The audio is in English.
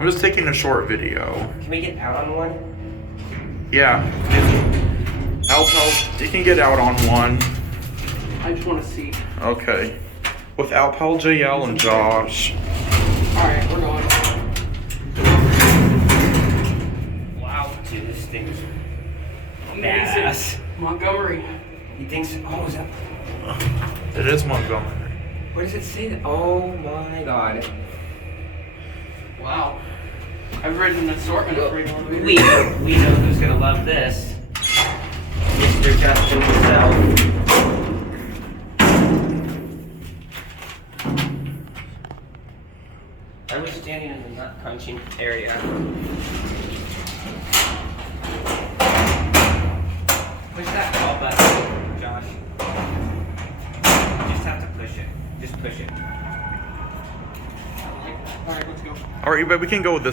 I'm just taking a short video. Can we get out on one? Yeah. Alpaljl, you can get out on one. I just want to see. Okay. With Alpaljl and Josh. Alright, we're going. Wow, dude, this thing's Amazing. badass. Montgomery. He thinks, oh, is that, It is Montgomery. what does it say? That? Oh my god. Wow. I've read an assortment of radio elevators. We know who's gonna love this. Mr. Justin himself. I was standing in the nut punching area. Push that ball button, Josh. You just have to push it. Just push it. Alright, let's go. Alright, but we can go with this